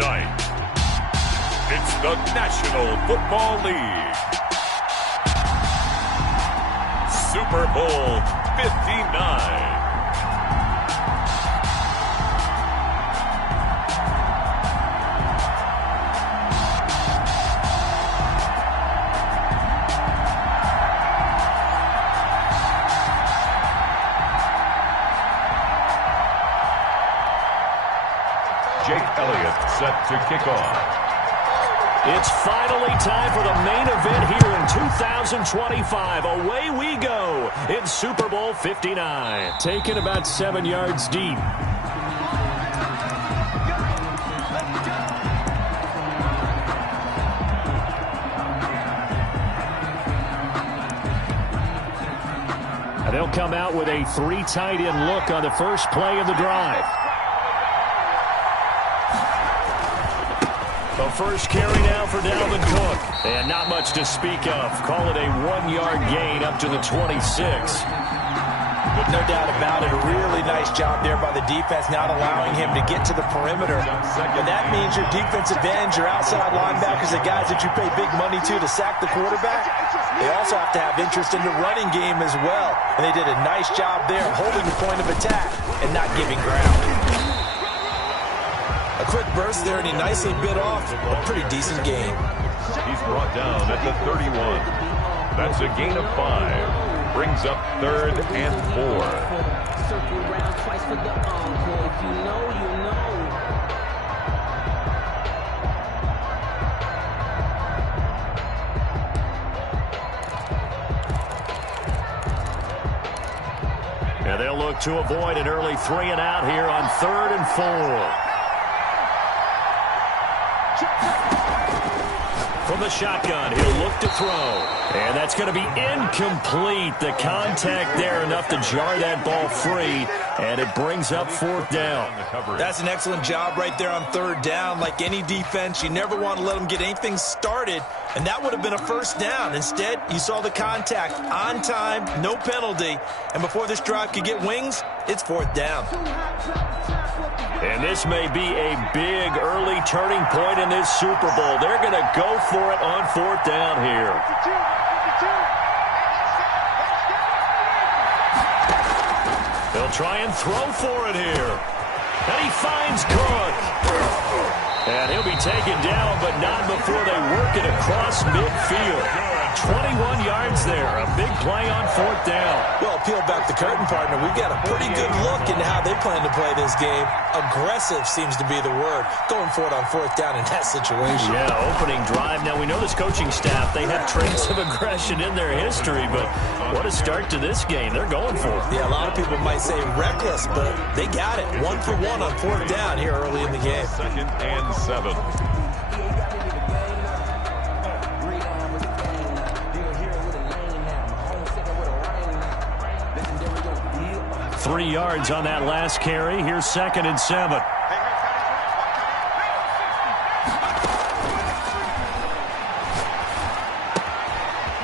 Tonight, it's the National Football League Super Bowl 59. Set to kick off. It's finally time for the main event here in 2025. Away we go in Super Bowl 59. Taken about 7 yards deep. And they'll come out with a 3 tight end look on the first play of the drive. The first carry now for Dalvin Cook. And not much to speak of. Call it a 1-yard gain up to the 26. No doubt about it. A really nice job there by the defense, not allowing him to get to the perimeter. And that means your defensive ends, your outside linebackers, the guys that you pay big money to sack the quarterback, they also have to have interest in the running game as well. And they did a nice job there holding the point of attack and not giving ground. A quick burst there, and he nicely bit off a pretty decent gain. He's brought down at the 31. That's a gain of 5. Brings up 3rd and 4. Circle around twice for the encore. If you know, you know. And they'll look to avoid an early 3 and out here on 3rd and 4. From the shotgun, he'll look to throw. And that's going to be incomplete. The contact there enough to jar that ball free. And it brings up 4th down. That's an excellent job right there on 3rd down. Like any defense, you never want to let them get anything started. And that would have been a 1st down. Instead, you saw the contact on time, no penalty. And before this drive could get wings, it's 4th down. And this may be a big early turning point in this Super Bowl. They're going to go for it on 4th down here. They'll try and throw for it here. And he finds Cook. And he'll be taken down, but not before they work it across midfield. 21 yards there. A big play on 4th down. Well, peel back the curtain, partner. We've got a pretty good look into how they plan to play this game. Aggressive seems to be the word. Going for it on 4th down in that situation. Yeah, opening drive. Now, we know this coaching staff, they have traits of aggression in their history, but what a start to this game. They're going for it. Yeah, a lot of people might say reckless, but they got it. 1 for 1 on 4th down here early in the game. 2nd and 7. 3 yards on that last carry. Here's 2nd and 7.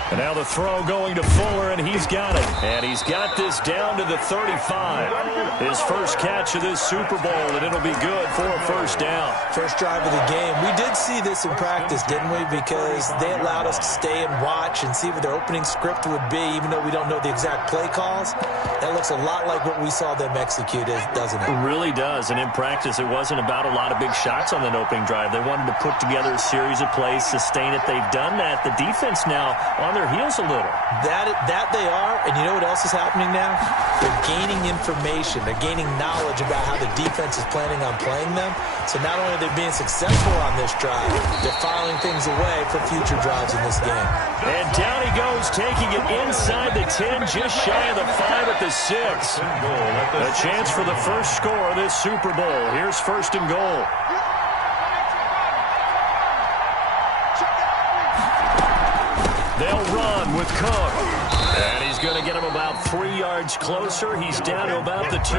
And now the throw going to Fuller, and he's got it. And he's got this down to the 35. His first catch of this Super Bowl, and it'll be good for a 1st down. First drive of the game. We did see this in practice, didn't we? Because they allowed us to stay and watch and see what their opening script would be, even though we don't know the exact play calls. That looks a lot like what we saw them execute, doesn't it? It really does. And in practice, it wasn't about a lot of big shots on that opening drive. They wanted to put together a series of plays, sustain it. They've done that. The defense now on their heels a little. That they are, and you know what else is happening now? They're gaining information. They're gaining knowledge about how the defense is planning on playing them. So not only are they being successful on this drive, they're filing things away for future drives in this game. And down he goes, taking it inside the 10, just shy of the 5 at the 6. A chance for the first score of this Super Bowl. Here's 1st and goal. They'll run with Cook. And he's going to get him about 3 yards closer. He's down to about the 2.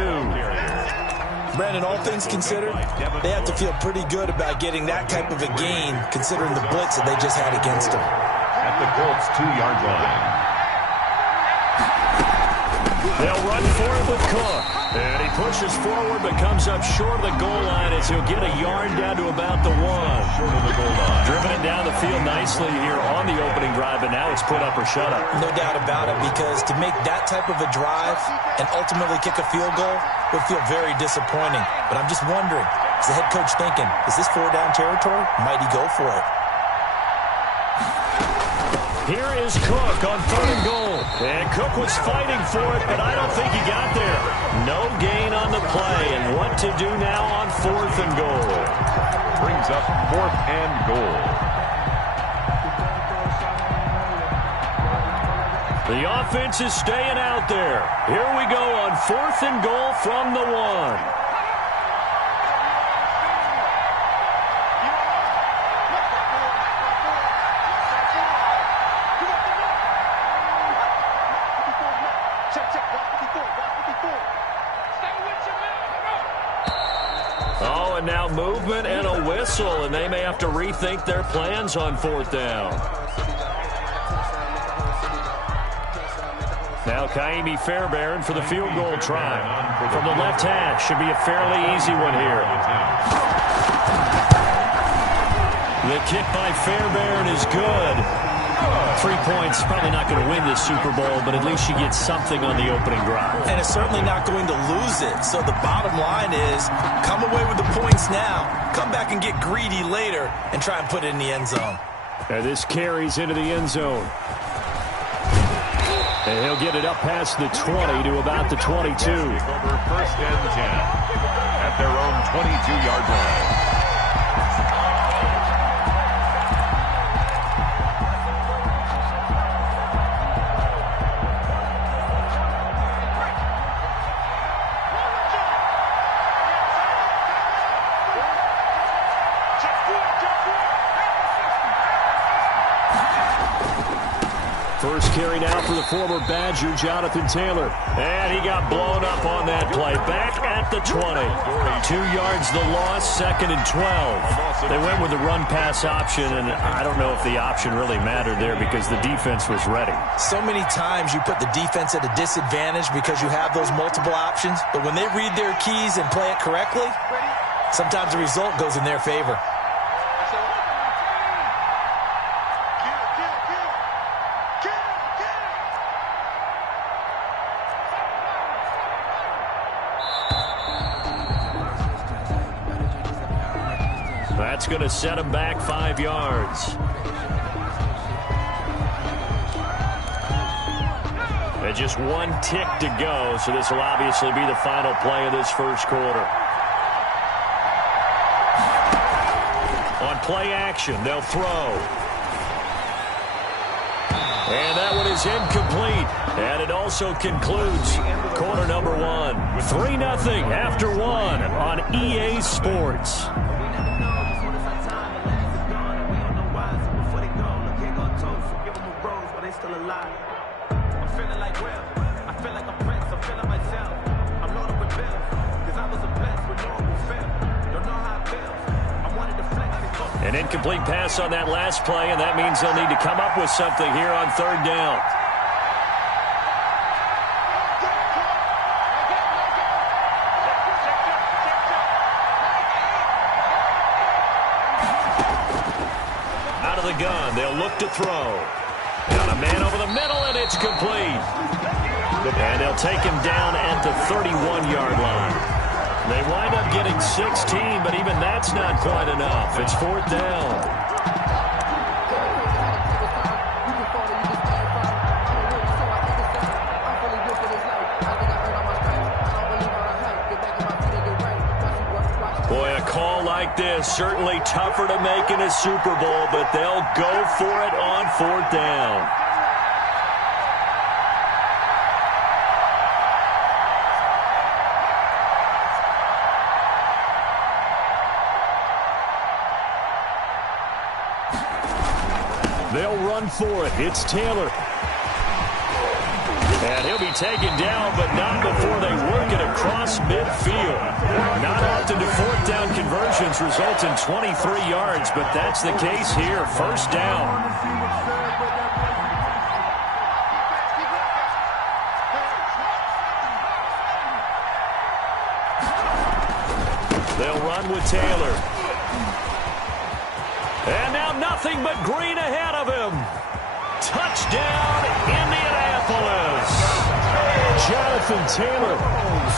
Brandon, all things considered, they have to feel pretty good about getting that type of a gain, considering the blitz that they just had against them. At the Colts' 2-yard line. They'll run for it with Cook. And he pushes forward but comes up short of the goal line as he'll get a yard down to about the 1. Short of the goal line. Driven it down the field nicely here on the opening drive, and now it's put up or shut up. No doubt about it, because to make that type of a drive and ultimately kick a field goal would feel very disappointing. But I'm just wondering, is the head coach thinking, is this 4-down territory? Might he go for it? Here is Cook on 3rd and goal. And Cook was fighting for it, but I don't think he got there. No gain on the play, and what to do now on 4th and goal. Brings up 4th and goal. The offense is staying out there. Here we go on 4th and goal from the 1. Oh, and now movement and a whistle, and they may have to rethink their plans on 4th down. Now Kaimi Fairbairn for the field goal try. From the left hash, should be a fairly easy one here. The kick by Fairbairn is good. 3 points, probably not going to win this Super Bowl, but at least she gets something on the opening drive. And it's certainly not going to lose it. So the bottom line is, come away with the points now, come back and get greedy later, and try and put it in the end zone. And this carries into the end zone. And he'll get it up past the 20 to about the 22. Over 1st and 10 at their own 22-yard line. First carry now for the former Badger, Jonathan Taylor. And he got blown up on that play. Back at the 20. 2 yards the loss, 2nd and 12. They went with the run-pass option, and I don't know if the option really mattered there because the defense was ready. So many times you put the defense at a disadvantage because you have those multiple options, but when they read their keys and play it correctly, sometimes the result goes in their favor. That's going to set him back 5 yards. And just 1 tick to go, so this will obviously be the final play of this first quarter. On play action, they'll throw. And that one is incomplete. And it also concludes quarter number 1. 3-0 after 1 on EA Sports. An incomplete pass on that last play, and that means they'll need to come up with something here on 3rd down. Out of the gun, they'll look to throw. Got a man over the middle, and it's complete. And they'll take him down at the 31-yard line. They wind up getting 16, but even that's not quite enough. It's 4th down. Boy, a call like this, certainly tougher to make in a Super Bowl, but they'll go for it on 4th down. They'll run for it. It's Taylor. And he'll be taken down, but not before they work it across midfield. Not often do 4th down conversions result in 23 yards, but that's the case here. 1st down. run with Taylor. And now nothing but green ahead of him. Touchdown, Indianapolis. Jonathan Taylor,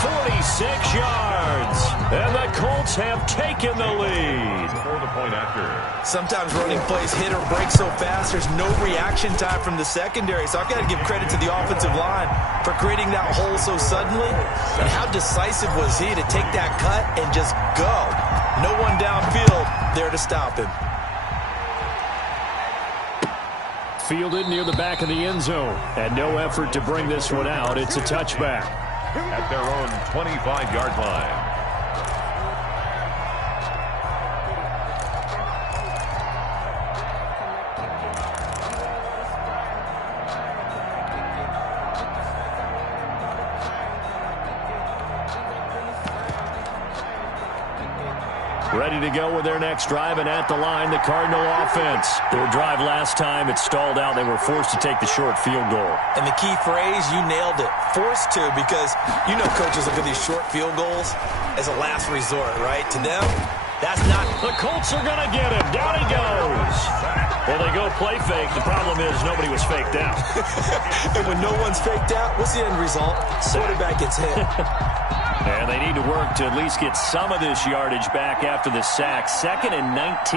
46 yards. And the Colts have taken the lead. For the point after. Sometimes running plays hit or break so fast, there's no reaction time from the secondary. So I've got to give credit to the offensive line for creating that hole so suddenly. And how decisive was he to take that cut and just go? No one downfield there to stop him. Fielded near the back of the end zone. And no effort to bring this one out. It's a touchback. At their own 25-yard line. Ready to go with their next drive, and at the line, the Cardinal offense. Their drive last time, it stalled out. They were forced to take the short field goal. And the key phrase, you nailed it, forced to, because you know coaches look at these short field goals as a last resort, right? To them, that's not. The Colts are going to get him. Down he goes. Well, they go play fake. The problem is nobody was faked out. And when no one's faked out, what's the end result? Quarterback gets hit. And they need to work to at least get some of this yardage back after the sack. 2nd and 19.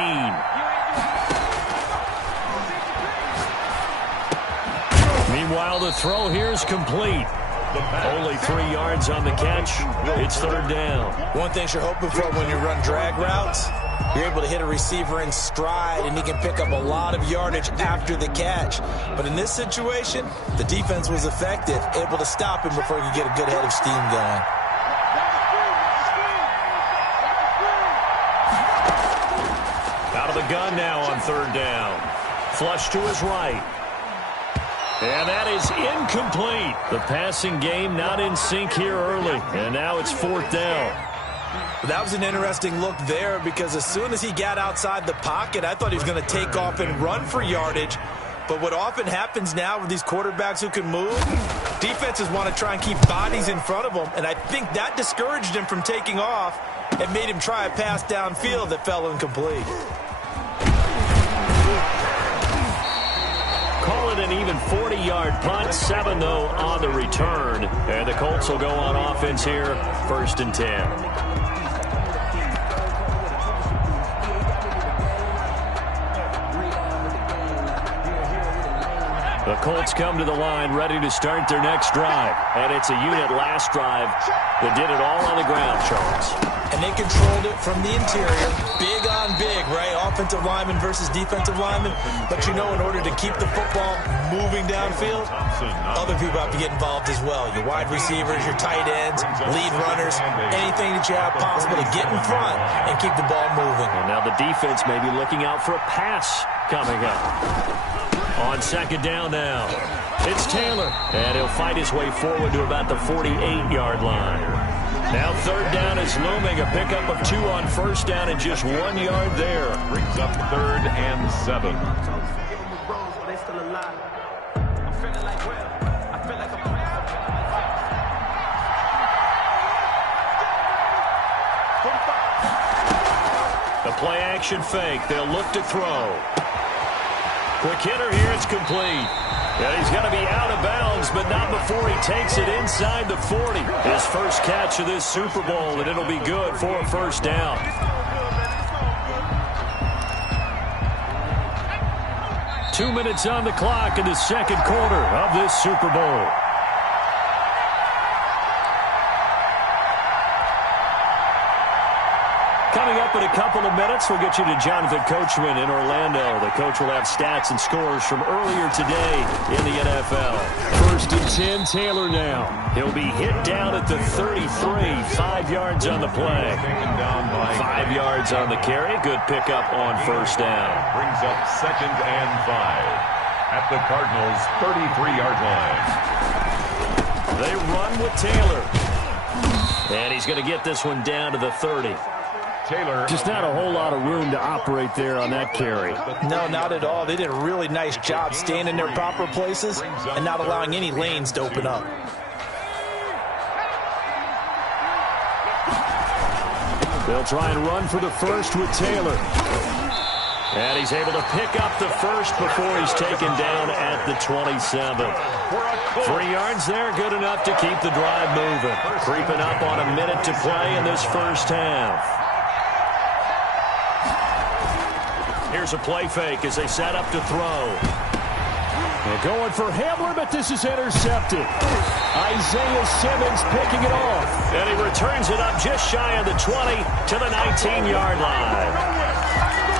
Meanwhile, the throw here is complete. Only 3 yards on the catch. It's 3rd down. One thing you're hoping for when you run drag routes, you're able to hit a receiver in stride, and he can pick up a lot of yardage after the catch. But in this situation, the defense was effective, able to stop him before he could get a good head of steam going. Out of the gun now on 3rd down. Flush to his right. And that is incomplete. The passing game not in sync here early. And now it's 4th down. That was an interesting look there, because as soon as he got outside the pocket, I thought he was going to take off and run for yardage. But what often happens now with these quarterbacks who can move, defenses want to try and keep bodies in front of them. And I think that discouraged him from taking off and made him try a pass downfield that fell incomplete. Call it an even 40-yard punt. 7, though, on the return. And the Colts will go on offense here. 1st and 10. The Colts come to the line ready to start their next drive. And it's a unit last drive that did it all on the ground, Charles. And they controlled it from the interior. Big on big, right? Offensive lineman versus defensive lineman. But you know, in order to keep the football moving downfield, other people have to get involved as well. Your wide receivers, your tight ends, lead runners, anything that you have possible to get in front and keep the ball moving. And now the defense may be looking out for a pass coming up. On 2nd down now, it's Taylor. And he'll fight his way forward to about the 48-yard line. Now 3rd down is looming. A pickup of 2 on 1st down and just 1 yard there. Brings up 3rd and 7. The play action fake. They'll look to throw. Quick hitter here. It's complete. And he's going to be out of bounds, but not before he takes it inside the 40. His first catch of this Super Bowl, and it'll be good for a 1st down. Two minutes on the clock in the 2nd quarter of this Super Bowl. Coming up in a couple of minutes, we'll get you to Jonathan Coachman in Orlando. The coach will have stats and scores from earlier today in the NFL. 1st and 10, Taylor now. He'll be hit down at the 33, 5 yards on the play. 5 yards on the carry. Good pickup on 1st down. Brings up 2nd and 5 at the Cardinals' 33-yard line. They run with Taylor. And he's going to get this one down to the 30. Taylor. Just not a whole lot of room to operate there on that carry. No, not at all. They did a really nice job staying in their proper places and not allowing any lanes to open up. They'll try and run for the first with Taylor. And he's able to pick up the first before he's taken down at the 27. 3 yards there, good enough to keep the drive moving. Creeping up on a minute to play in this first half. Here's a play fake as they set up to throw. They're going for Hamler, but this is intercepted. Isaiah Simmons picking it off. And he returns it up just shy of the 20 to the 19-yard line.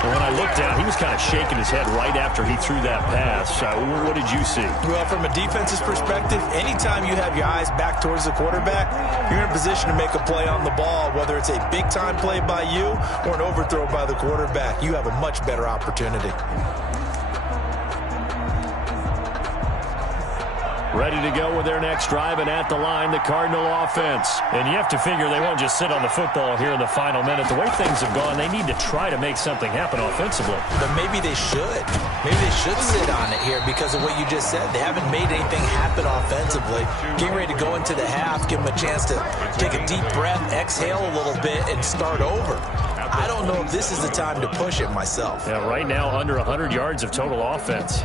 And when I looked down, he was kind of shaking his head right after he threw that pass. What did you see? Well, from a defense's perspective, anytime you have your eyes back towards the quarterback, you're in a position to make a play on the ball, whether it's a big-time play by you or an overthrow by the quarterback. You have a much better opportunity. Ready to go with their next drive, and at the line, the Cardinal offense. And you have to figure they won't just sit on the football here in the final minute. The way things have gone, they need to try to make something happen offensively. But maybe they should. Maybe they should sit on it here because of what you just said. They haven't made anything happen offensively. Getting ready to go into the half, give them a chance to take a deep breath, exhale a little bit, and start over. I don't know if this is the time to push it myself. Yeah, right now, under 100 yards of total offense.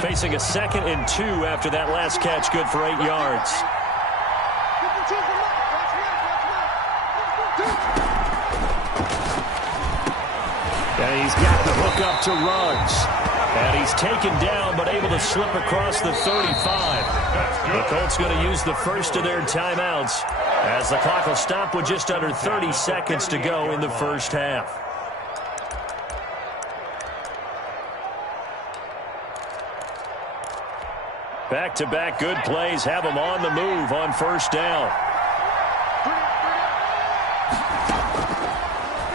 Facing a 2nd and 2 after that last catch, good for 8 yards. And he's got the hook up to Ruggs. And he's taken down, but able to slip across the 35. The Colts going to use the first of their timeouts as the clock will stop with just under 30 seconds to go in the first half. Back-to-back good plays have them on the move on first down.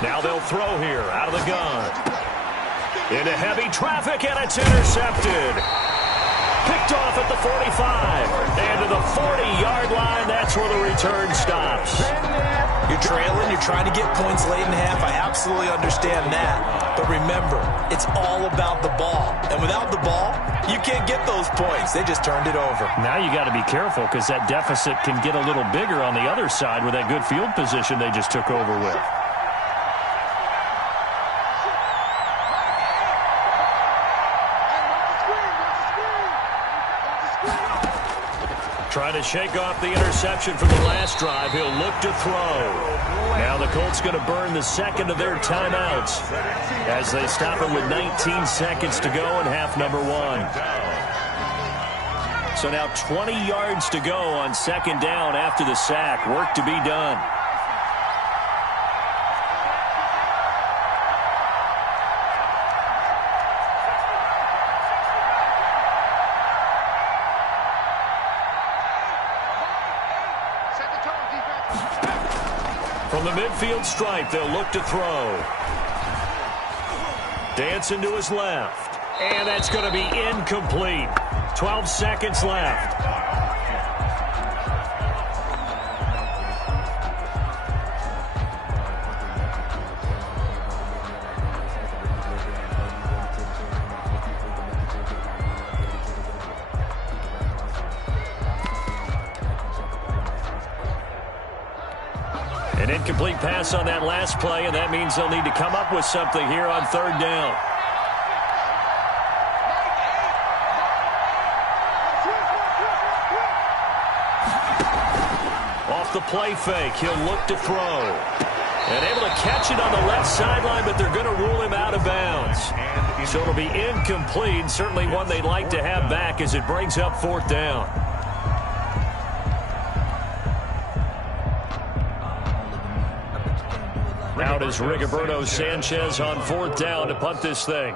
Now they'll throw here out of the gun. Into heavy traffic, and it's intercepted. Picked off at the 45. And to the 40-yard line, that's where the return stops. You're trailing, you're trying to get points late in half. I absolutely understand that. But remember, it's all about the ball. And without the ball, you can't get those points. They just turned it over. Now you got to be careful because that deficit can get a little bigger on the other side with that good field position they just took over with. Trying to shake off the interception from the last drive. He'll look to throw. Now the Colts going to burn the second of their timeouts as they stop it with 19 seconds to go in half number 1. So now 20 yards to go on second down after the sack. Work to be done. From the midfield stripe, they'll look to throw. Dancing to his left. And that's going to be incomplete. 12 seconds left. An incomplete pass on that last play, and that means they'll need to come up with something here on third down. Off the play fake, he'll look to throw. And able to catch it on the left sideline, but they're going to rule him out of bounds. So it'll be incomplete, certainly one they'd like to have back as it brings up fourth down. Out is Rigoberto Sanchez on fourth down to punt this thing.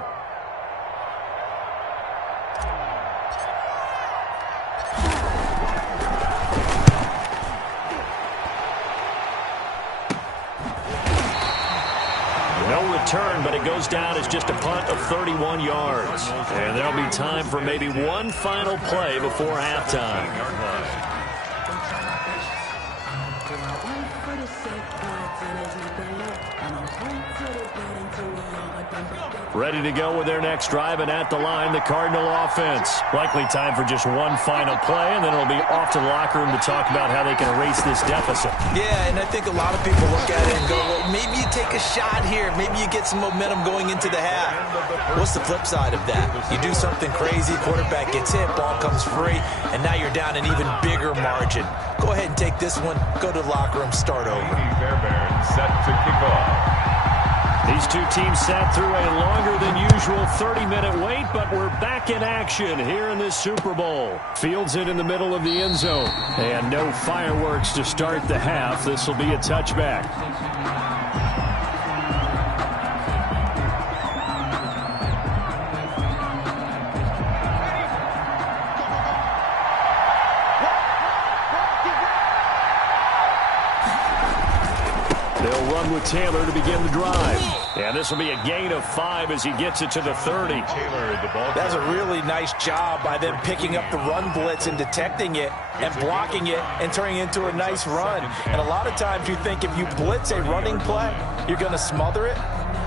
No return, but it goes down as just a punt of 31 yards. And there'll be time for maybe one final play before halftime. Ready to go with their next drive, and at the line, the Cardinal offense. Likely time for just one final play, and then it'll be off to the locker room to talk about how they can erase this deficit. Yeah, and I think a lot of people look at it and go, well, maybe you take a shot here. Maybe you get some momentum going into the half. What's the flip side of that? You do something crazy, quarterback gets hit, ball comes free, and now you're down an even bigger margin. Go ahead and take this one, go to the locker room, start over. Set to kick off. These two teams sat through a longer than usual 30-minute wait, but we're back in action here in this Super Bowl. Fields it in the middle of the end zone. And no fireworks to start the half. This will be a touchback. They'll run with Taylor to begin the drive. And this will be a gain of 5 as he gets it to the 30. That's a really nice job by them picking up the run blitz and detecting it and blocking it and turning it into a nice run. And a lot of times you think if you blitz a running play, you're going to smother it.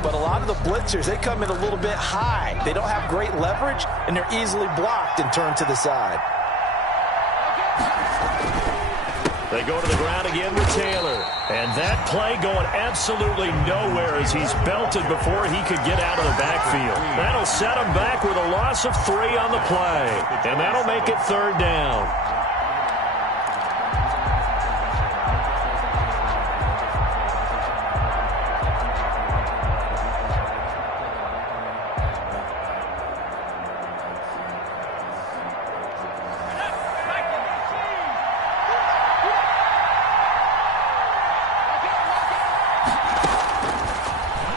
But a lot of the blitzers, they come in a little bit high. They don't have great leverage, and they're easily blocked and turned to the side. They go to the ground again with Taylor. And that play going absolutely nowhere as he's belted before he could get out of the backfield. That'll set him back with a loss of 3 on the play. And that'll make it 3rd down.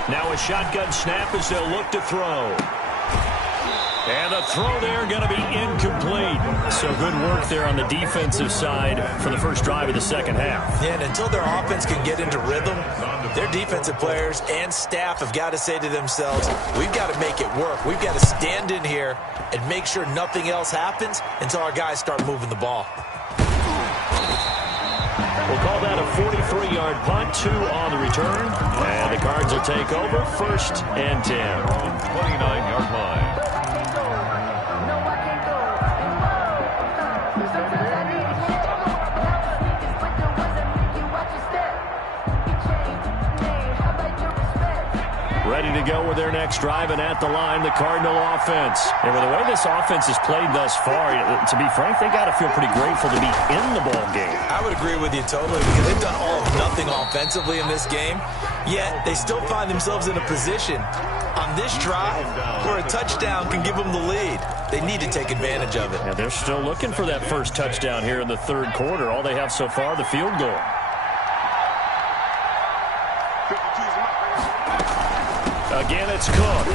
Now a shotgun snap as they'll look to throw. And the throw there going to be incomplete. So good work there on the defensive side for the first drive of the second half. Yeah, and until their offense can get into rhythm, their defensive players and staff have got to say to themselves, we've got to make it work. We've got to stand in here and make sure nothing else happens until our guys start moving the ball. We'll call that a 43-yard punt, 2 on the return. And the Cards will take over, 1st and 10. 29-yard line. Ready to go with their next drive, and at the line, the Cardinal offense. And with the way this offense has played thus far, to be frank, they got to feel pretty grateful to be in the ball game. I would agree with you totally, because they've done all of nothing offensively in this game, yet they still find themselves in a position on this drive where a touchdown can give them the lead. They need to take advantage of it. And they're still looking for that first touchdown here in the 3rd quarter. All they have so far, the field goal. Again, it's Cook.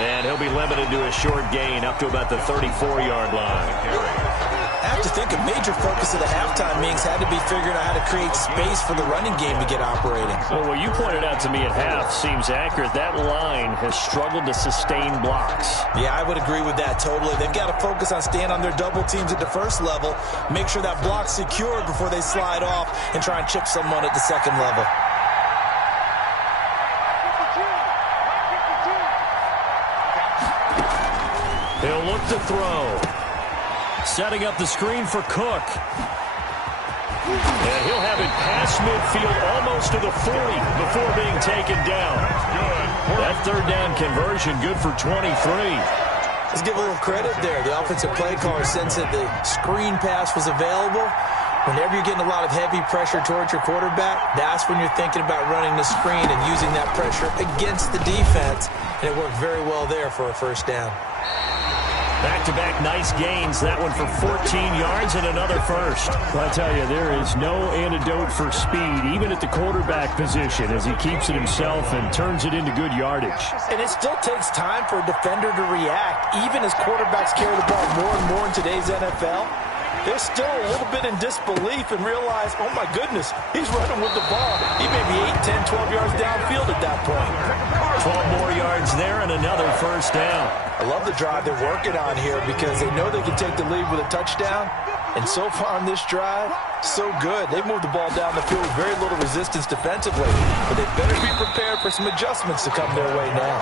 And he'll be limited to a short gain up to about the 34-yard line. I have to think a major focus of the halftime meetings had to be figuring out how to create space for the running game to get operating. Well, what you pointed out to me at half seems accurate. That line has struggled to sustain blocks. Yeah, I would agree with that totally. They've got to focus on staying on their double teams at the first level, make sure that block's secured before they slide off and try and chip someone at the second level. He'll look to throw. Setting up the screen for Cook. And he'll have it past midfield almost to the 40 before being taken down. That 3rd down conversion good for 23. Let's give a little credit there. The offensive play caller sensed that the screen pass was available. Whenever you're getting a lot of heavy pressure towards your quarterback, that's when you're thinking about running the screen and using that pressure against the defense. And it worked very well there for a 1st down. Back-to-back nice gains. That one for 14 yards and another 1st. Well, I tell you, there is no antidote for speed, even at the quarterback position, as he keeps it himself and turns it into good yardage. And it still takes time for a defender to react. Even as quarterbacks carry the ball more and more in today's NFL, they're still a little bit in disbelief and realize, oh my goodness, he's running with the ball. He may be 8, 10, 12 yards downfield at that point. 12 more yards there and another 1st down. I love the drive they're working on here because they know they can take the lead with a touchdown, And so far on this drive, so good. They've moved the ball down the field with very little resistance defensively. But they better be prepared for some adjustments to come their way now.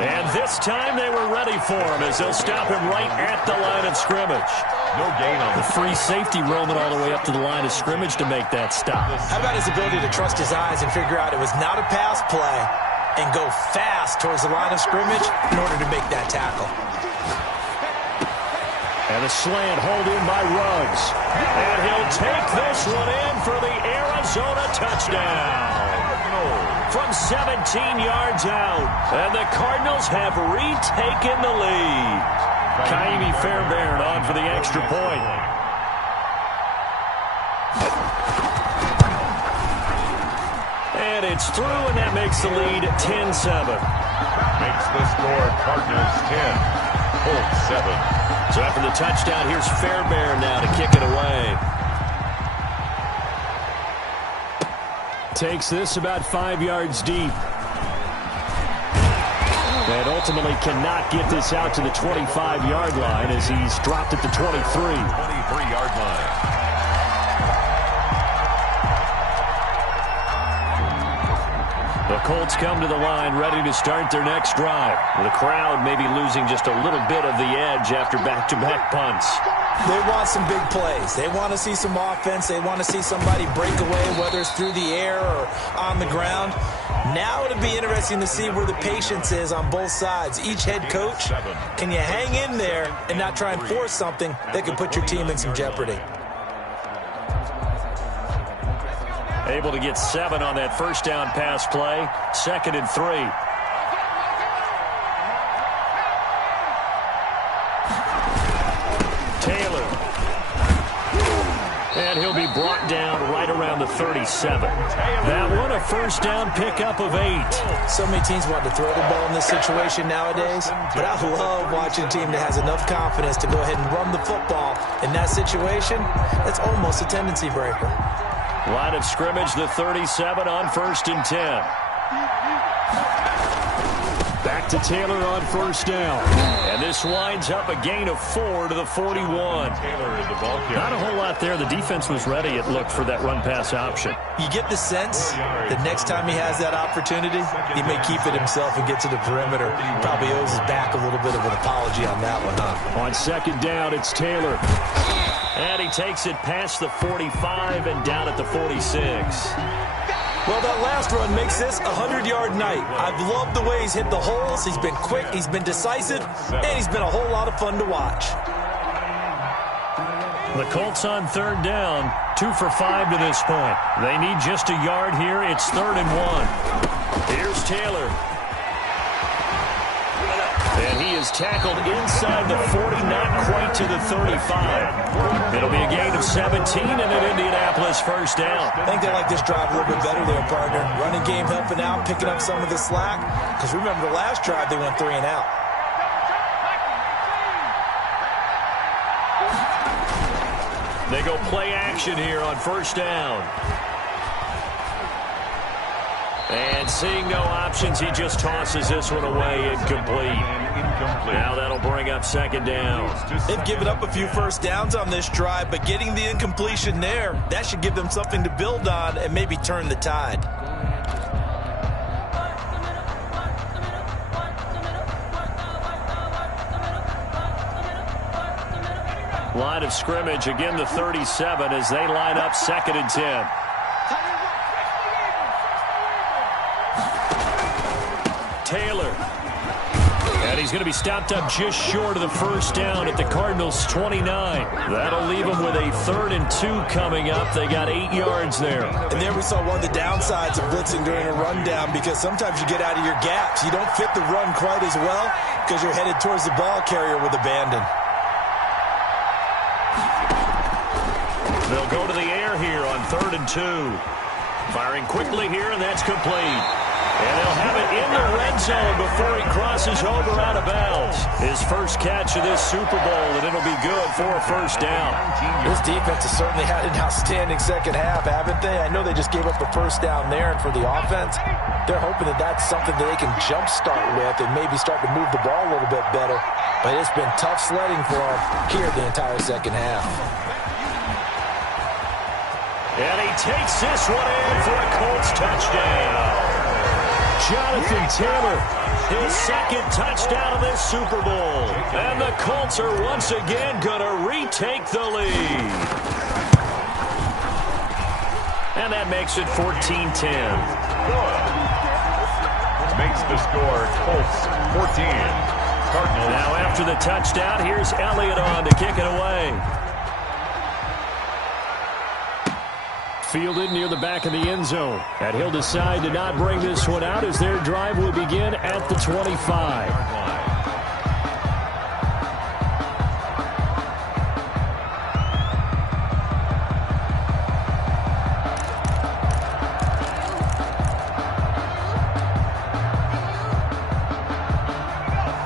And this time they were ready for him as they'll stop him right at the line of scrimmage. No gain on the free safety roaming all the way up to the line of scrimmage to make that stop. How about his ability to trust his eyes and figure out it was not a pass play and go fast towards the line of scrimmage in order to make that tackle. And a slant hauled in by Ruggs. And he'll take this one in for the Arizona touchdown. From 17 yards out. And the Cardinals have retaken the lead. Kaimi Fairbairn on for the extra point. And it's through, and that makes the lead 10-7. Makes the score Cardinals 10, Colts 7. So after the touchdown, here's Fairbairn now to kick it away. Takes this about 5 yards deep. And ultimately cannot get this out to the 25-yard line as he's dropped at the 23. 23-yard line. The Colts come to the line ready to start their next drive. The crowd may be losing just a little bit of the edge after back-to-back punts. They want some big plays. They want to see some offense. They want to see somebody break away, whether it's through the air or on the ground. Now it'll be interesting to see where the patience is on both sides. Each head coach, can you hang in there and not try and force something that could put your team in some jeopardy? Able to get 7 on that first down pass play. 2nd and 3. Taylor. And he'll be brought down right around the 37. That one a first down pickup of 8. So many teams want to throw the ball in this situation nowadays, but I love watching a team that has enough confidence to go ahead and run the football. In that situation, that's almost a tendency breaker. Line of scrimmage, the 37 on 1st and 10. Back to Taylor on first down. And this winds up a gain of 4 to the 41. Taylor is the ball carrier. Not a whole lot there. The defense was ready, it looked, for that run-pass option. You get the sense that next time he has that opportunity, he may keep it himself and get to the perimeter. Probably owes his back a little bit of an apology on that one, huh? On 2nd down, it's Taylor. And he takes it past the 45 and down at the 46. Well, that last run makes this a 100-yard night. I've loved the way he's hit the holes. He's been quick, he's been decisive, and he's been a whole lot of fun to watch. The Colts on 3rd down, 2 for 5 to this point. They need just a yard here. It's 3rd and 1. Here's Taylor. And he is tackled inside the 40, not quite to the 35. It'll be a gain of 17 and an Indianapolis first down. I think they like this drive a little bit better there, partner. Running game helping out, picking up some of the slack. Because remember the last drive, they went 3 and out. They go play action here on first down. And seeing no options, he just tosses this one away, incomplete. Now that'll bring up 2nd down. They've given up a few first downs on this drive, but getting the incompletion there, that should give them something to build on and maybe turn the tide. Line of scrimmage, again the 37 as they line up 2nd and 10. Taylor. And he's going to be stopped up just short of the first down at the Cardinals' 29. That'll leave them with a 3rd and 2 coming up. They got 8 yards there. And there we saw one of the downsides of blitzing during a rundown, because sometimes you get out of your gaps. You don't fit the run quite as well because you're headed towards the ball carrier with abandon. They'll go to the air here on 3rd and 2. Firing quickly here, and that's complete. And they'll have it in the red zone before he crosses over out of bounds. His first catch of this Super Bowl, and it'll be good for a first down. This defense has certainly had an outstanding second half, haven't they? I know they just gave up the first down there, and for the offense, they're hoping that that's something that they can jumpstart with and maybe start to move the ball a little bit better. But it's been tough sledding for them here the entire second half. And he takes this one in for a Colts touchdown. Jonathan Taylor, his second touchdown of this Super Bowl. And the Colts are once again going to retake the lead. And that makes it 14-10. Makes the score Colts 14. Cardinals. Now after the touchdown, here's Elliott on to kick it away. Fielded near the back of the end zone. And he'll decide to not bring this one out as their drive will begin at the 25.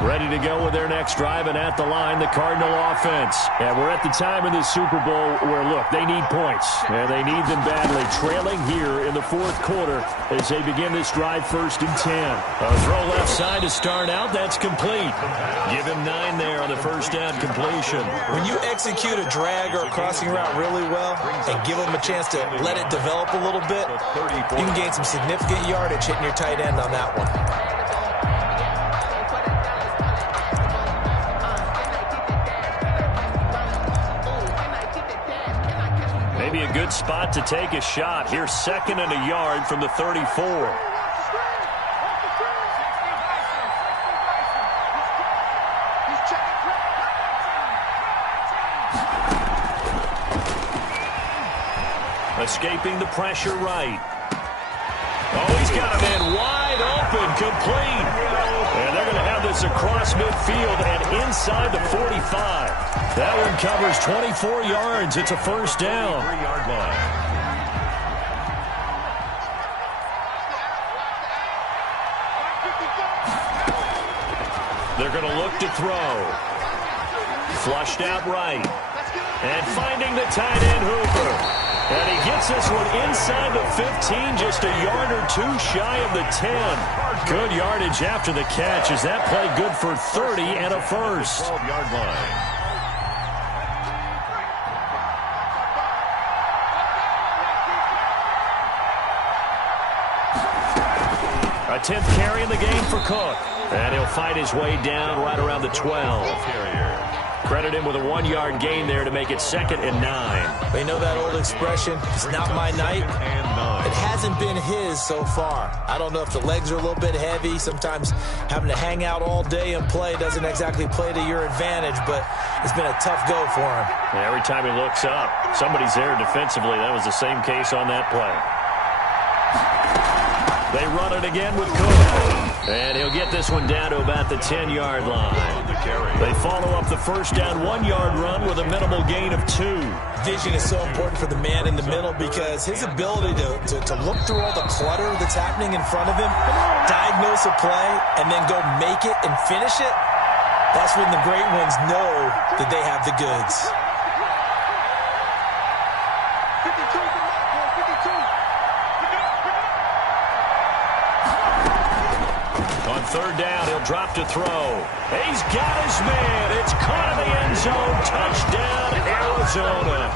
Ready to go with their next drive, and at the line, the Cardinal offense. And we're at the time in this Super Bowl where, look, they need points, and they need them badly. Trailing here in the fourth quarter as they begin this drive 1st and 10. A throw left side to start out. That's complete. Give him 9 there on the first down completion. When you execute a drag or a crossing route really well and give them a chance to let it develop a little bit, you can gain some significant yardage hitting your tight end on that one. Maybe a good spot to take a shot. Here's 2nd and a yard from the 34. Escaping the pressure right. Oh, he's got a man wide open, complete. And they're going to have this across midfield and inside the 45. That one covers 24 yards. It's a first down. 3-yard line. They're going to look to throw. Flushed out right. And finding the tight end Hooper. And he gets this one inside the 15, just a yard or 2 shy of the 10. Good yardage after the catch. Is that play good for 30 and a first? 12-yard line. A 10th carry in the game for Cook. And he'll fight his way down right around the 12. Credit him with a 1-yard gain there to make it 2nd and 9. They know that old expression, it's not my night. It hasn't been his so far. I don't know if the legs are a little bit heavy. Sometimes having to hang out all day and play doesn't exactly play to your advantage, but it's been a tough go for him. Yeah, every time he looks up, somebody's there defensively. That was the same case on that play. They run it again with Cook. And he'll get this one down to about the 10-yard line. They follow up the first down 1-yard run with a minimal gain of 2. Vision is so important for the man in the middle because his ability to look through all the clutter that's happening in front of him, diagnose a play, and then go make it and finish it, that's when the great ones know that they have the goods. On 3rd down, he'll drop to throw. He's got his man. It's caught in the end zone. Touchdown, Arizona.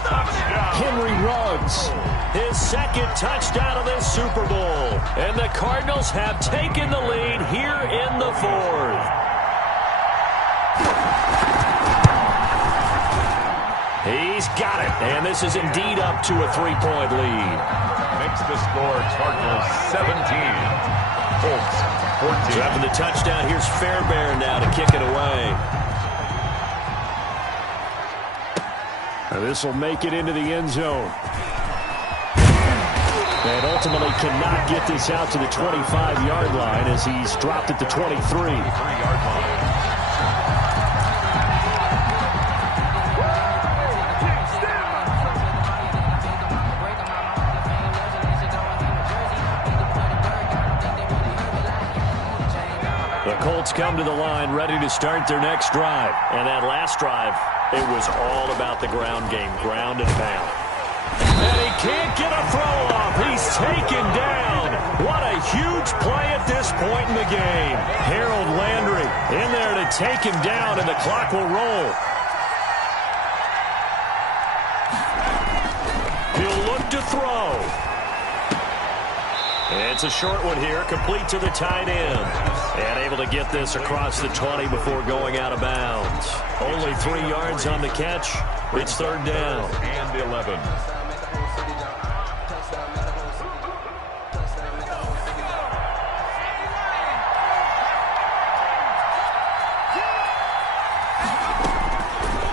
Henry Ruggs, his 2nd touchdown of this Super Bowl. And the Cardinals have taken the lead here in the 4th. He's got it. And this is indeed up to a 3-point lead. Makes the score Cardinals 17. Colts 14. So after the touchdown, here's Fairbairn now to kick it away. And this will make it into the end zone. And ultimately cannot get this out to the 25-yard line as he's dropped at the 23. 3-yard line. come to the line, ready to start their next drive. And that last drive, it was all about the ground game, ground and pound. And he can't get a throw off. He's taken down. What a huge play at this point in the game. Harold Landry in there to take him down, and the clock will roll. He'll look to throw. It's a short one here, complete to the tight end. And able to get this across the 20 before going out of bounds. Only 3 yards on the catch. It's third down. And 11.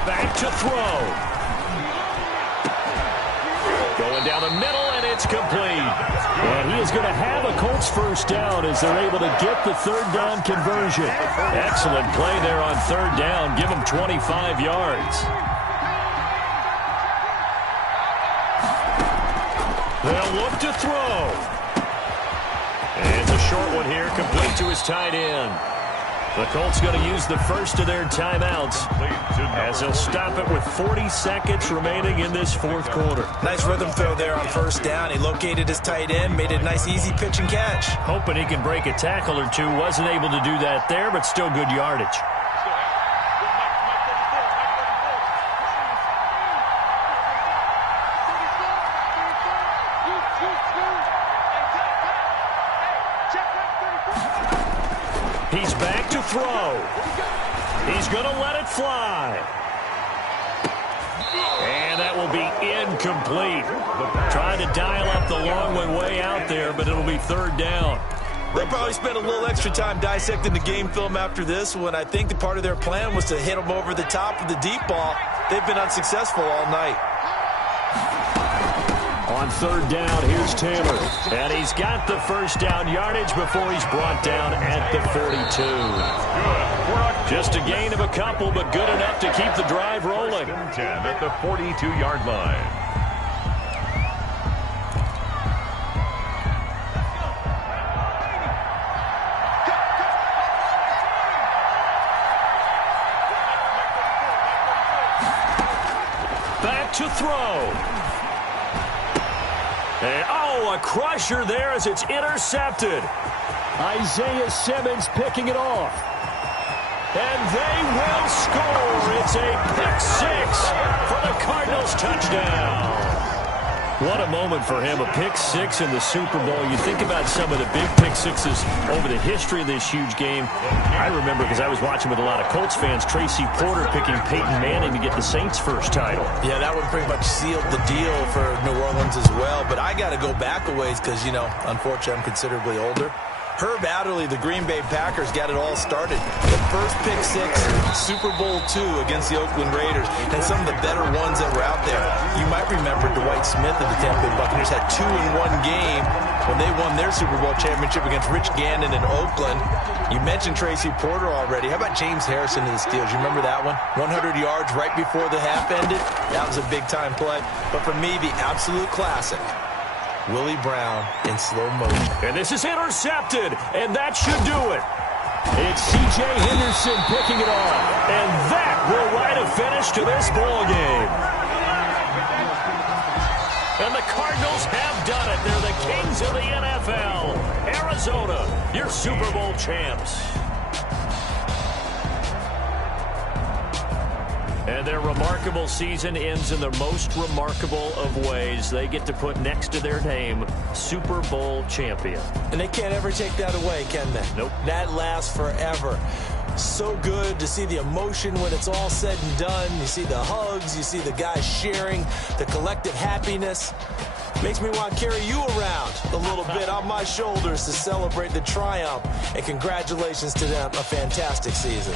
Back to throw. Going down the middle, and it's complete. And he is going to have a Colts first down as they're able to get the third down conversion. Excellent play there on third down. Give them 25 yards. They'll look to throw. And it's a short one here, complete to his tight end. The Colts going to use the first of their timeouts as they'll stop it with 40 seconds remaining in this fourth quarter. Nice rhythm throw there on first down. He located his tight end, made it a nice easy pitch and catch. Hoping he can break a tackle or two. Wasn't able to do that there, but still good yardage. He's back to throw. He's going to let it fly. And that will be incomplete. Trying to dial up the long one way out there, but it'll be third down. They'll probably spend a little extra time dissecting the game film after this one. I think the part of their plan was to hit them over the top of the deep ball. They've been unsuccessful all night. On third down, here's Taylor. And he's got the first down yardage before he's brought down at the 42. Just a gain of a couple, but good enough to keep the drive rolling. 10 at the 42-yard line. Back to throw. And, oh, a crusher there as it's intercepted. Isaiah Simmons picking it off. And they will score. It's a pick six for the Cardinals touchdown. What a moment for him, a pick six in the Super Bowl. You think about some of the big pick sixes over the history of this huge game. I remember, because I was watching with a lot of Colts fans, Tracy Porter picking Peyton Manning to get the Saints' first title. Yeah, that one pretty much sealed the deal for New Orleans as well. But I got to go back a ways because, you know, unfortunately, I'm considerably older. Herb Adderley, the Green Bay Packers, got it all started. The first pick six, Super Bowl II against the Oakland Raiders, and some of the better ones that were out there. You might remember Dwight Smith of the Tampa Bay Buccaneers had 2 in one game when they won their Super Bowl championship against Rich Gannon in Oakland. You mentioned Tracy Porter already. How about James Harrison of the Steelers? You remember that one? 100 yards right before the half ended. That was a big-time play. But for me, the absolute classic, Willie Brown in slow motion. And this is intercepted, and that should do it. It's C.J. Henderson picking it off, and that will write a finish to this ball game. And the Cardinals have done it. They're the kings of the NFL. Arizona, your Super Bowl champs. And their remarkable season ends in the most remarkable of ways. They get to put next to their name, Super Bowl champion. And they can't ever take that away, can they? Nope. That lasts forever. So good to see the emotion when it's all said and done. You see the hugs, you see the guys cheering, the collective happiness. Makes me want to carry you around a little bit on my shoulders to celebrate the triumph. And congratulations to them, a fantastic season.